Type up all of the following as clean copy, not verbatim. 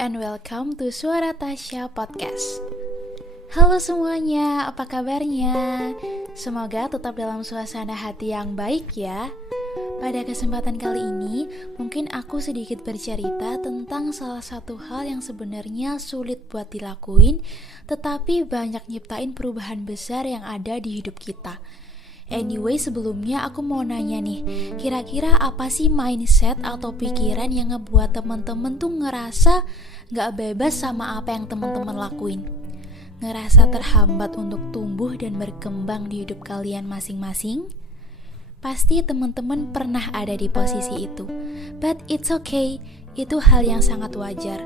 and welcome to Suara Tasya Podcast. Halo semuanya, apa kabarnya? Semoga tetap dalam suasana hati yang baik ya. Pada kesempatan kali ini, mungkin aku sedikit bercerita tentang salah satu hal yang sebenarnya sulit buat dilakuin, tetapi banyak nyiptain perubahan besar yang ada di hidup kita. Anyway, sebelumnya aku mau nanya nih, kira-kira apa sih mindset atau pikiran yang ngebuat temen-temen tuh ngerasa gak bebas sama apa yang temen-temen lakuin? Ngerasa terhambat untuk tumbuh dan berkembang di hidup kalian masing-masing? Pasti temen-temen pernah ada di posisi itu. But it's okay, itu hal yang sangat wajar.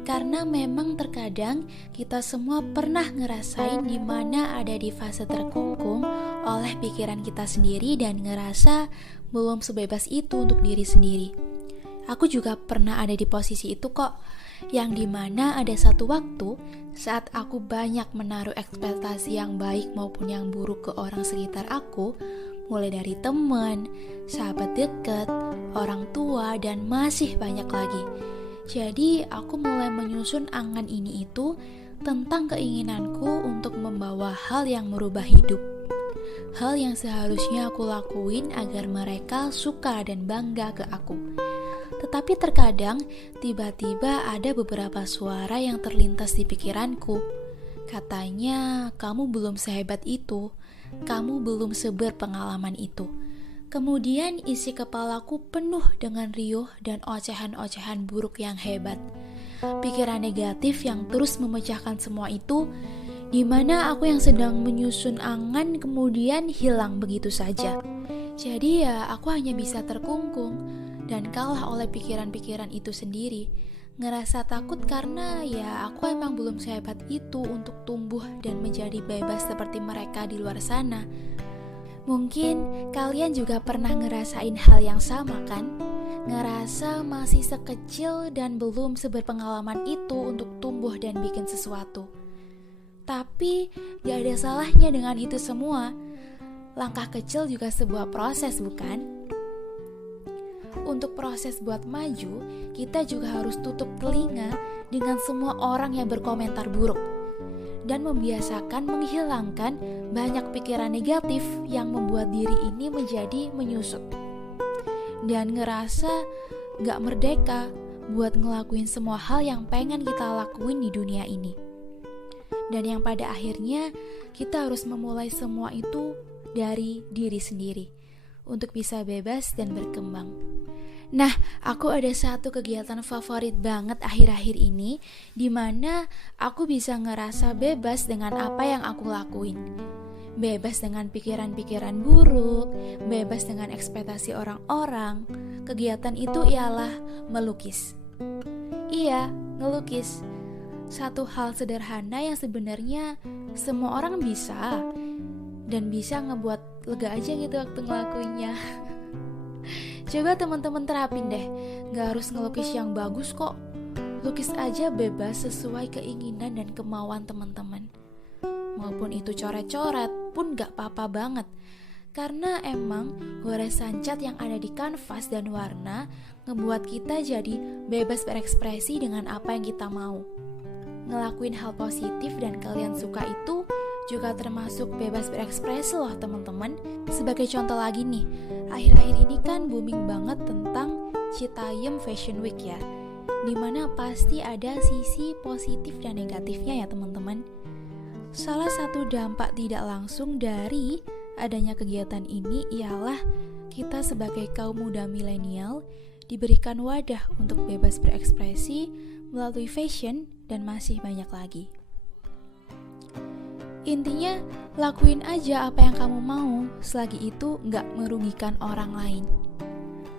Karena memang terkadang kita semua pernah ngerasain di mana ada di fase terkungkung oleh pikiran kita sendiri dan ngerasa belum sebebas itu untuk diri sendiri. Aku juga pernah ada di posisi itu kok, yang dimana ada satu waktu saat aku banyak menaruh ekspektasi yang baik maupun yang buruk ke orang sekitar aku, mulai dari teman, sahabat dekat, orang tua, dan masih banyak lagi. Jadi aku mulai menyusun angan ini itu tentang keinginanku untuk membawa hal yang merubah hidup. Hal yang seharusnya aku lakuin agar mereka suka dan bangga ke aku. Tetapi terkadang tiba-tiba ada beberapa suara yang terlintas di pikiranku. Katanya, kamu belum sehebat itu, kamu belum seberpengalaman itu. Kemudian isi kepalaku penuh dengan riuh dan ocehan-ocehan buruk yang hebat. Pikiran negatif yang terus memecahkan semua itu, di mana aku yang sedang menyusun angan kemudian hilang begitu saja. Jadi ya aku hanya bisa terkungkung dan kalah oleh pikiran-pikiran itu sendiri. Ngerasa takut karena ya aku emang belum sehebat itu untuk tumbuh dan menjadi bebas seperti mereka di luar sana. Mungkin kalian juga pernah ngerasain hal yang sama kan? Ngerasa masih sekecil dan belum seberpengalaman itu untuk tumbuh dan bikin sesuatu. Tapi gak ada salahnya dengan itu semua. Langkah kecil juga sebuah proses, bukan? Untuk proses buat maju, kita juga harus tutup telinga dengan semua orang yang berkomentar buruk dan membiasakan menghilangkan banyak pikiran negatif yang membuat diri ini menjadi menyusut dan ngerasa gak merdeka buat ngelakuin semua hal yang pengen kita lakuin di dunia ini. Dan yang pada akhirnya kita harus memulai semua itu dari diri sendiri untuk bisa bebas dan berkembang. Nah, aku ada satu kegiatan favorit banget akhir-akhir ini, di mana aku bisa ngerasa bebas dengan apa yang aku lakuin. Bebas dengan pikiran-pikiran buruk, bebas dengan ekspektasi orang-orang. Kegiatan itu ialah melukis. Iya, ngelukis. Satu hal sederhana yang sebenarnya semua orang bisa, dan bisa ngebuat lega aja gitu waktu ngelakuinnya. Coba teman-teman terapin deh, gak harus ngelukis yang bagus kok. Lukis aja bebas sesuai keinginan dan kemauan teman-teman. Maupun itu coret-coret pun gak apa-apa banget. Karena emang goresan cat yang ada di kanvas dan warna ngebuat kita jadi bebas berekspresi dengan apa yang kita mau. Ngelakuin hal positif dan kalian suka itu juga termasuk bebas berekspresi loh teman-teman. Sebagai contoh lagi nih, akhir-akhir ini kan booming banget tentang Citayam Fashion Week ya, dimana pasti ada sisi positif dan negatifnya ya teman-teman. Salah satu dampak tidak langsung dari adanya kegiatan ini ialah kita sebagai kaum muda milenial diberikan wadah untuk bebas berekspresi melalui fashion dan masih banyak lagi. Intinya, lakuin aja apa yang kamu mau, selagi itu gak merugikan orang lain.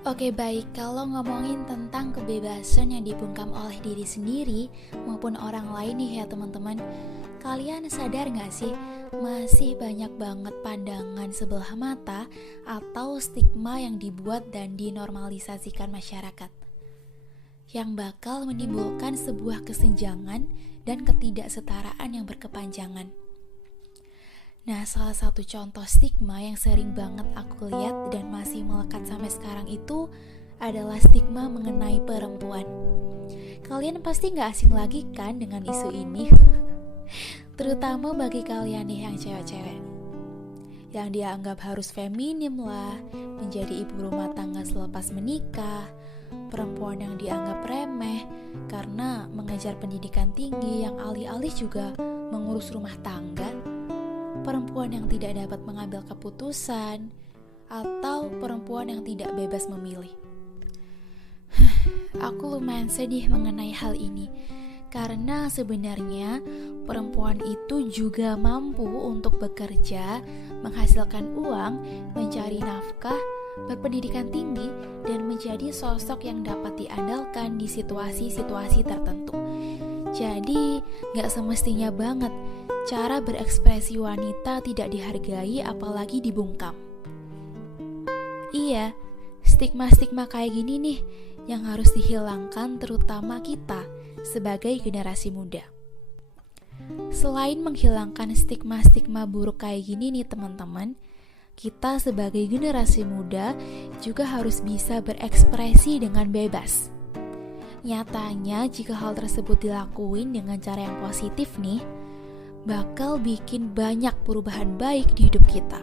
Oke baik, kalau ngomongin tentang kebebasan yang dibungkam oleh diri sendiri maupun orang lain nih ya teman-teman, kalian sadar gak sih, masih banyak banget pandangan sebelah mata atau stigma yang dibuat dan dinormalisasikan masyarakat, yang bakal menimbulkan sebuah kesenjangan dan ketidaksetaraan yang berkepanjangan. Nah, salah satu contoh stigma yang sering banget aku lihat dan masih melekat sampai sekarang itu adalah stigma mengenai perempuan. Kalian pasti gak asing lagi kan dengan isu ini? Terutama bagi kalian nih yang cewek-cewek, yang dianggap harus feminim lah, menjadi ibu rumah tangga selepas menikah, perempuan yang dianggap remeh karena mengejar pendidikan tinggi yang alih-alih juga mengurus rumah tangga, perempuan yang tidak dapat mengambil keputusan, atau perempuan yang tidak bebas memilih. Aku lumayan sedih mengenai hal ini, karena sebenarnya perempuan itu juga mampu untuk bekerja, menghasilkan uang, mencari nafkah, berpendidikan tinggi, dan menjadi sosok yang dapat diandalkan di situasi-situasi tertentu. Jadi, gak semestinya banget cara berekspresi wanita tidak dihargai apalagi dibungkam. Iya, stigma-stigma kayak gini nih yang harus dihilangkan, terutama kita sebagai generasi muda. Selain menghilangkan stigma-stigma buruk kayak gini nih teman-teman, kita sebagai generasi muda juga harus bisa berekspresi dengan bebas. Nyatanya jika hal tersebut dilakuin dengan cara yang positif nih, bakal bikin banyak perubahan baik di hidup kita,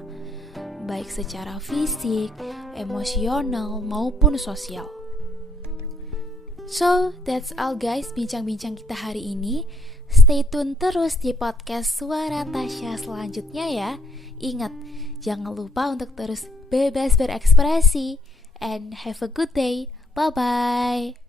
baik secara fisik, emosional, maupun sosial. So, that's all guys bincang-bincang kita hari ini. Stay tune terus di podcast Suara Tasya selanjutnya ya. Ingat, jangan lupa untuk terus bebas berekspresi. And have a good day. Bye-bye.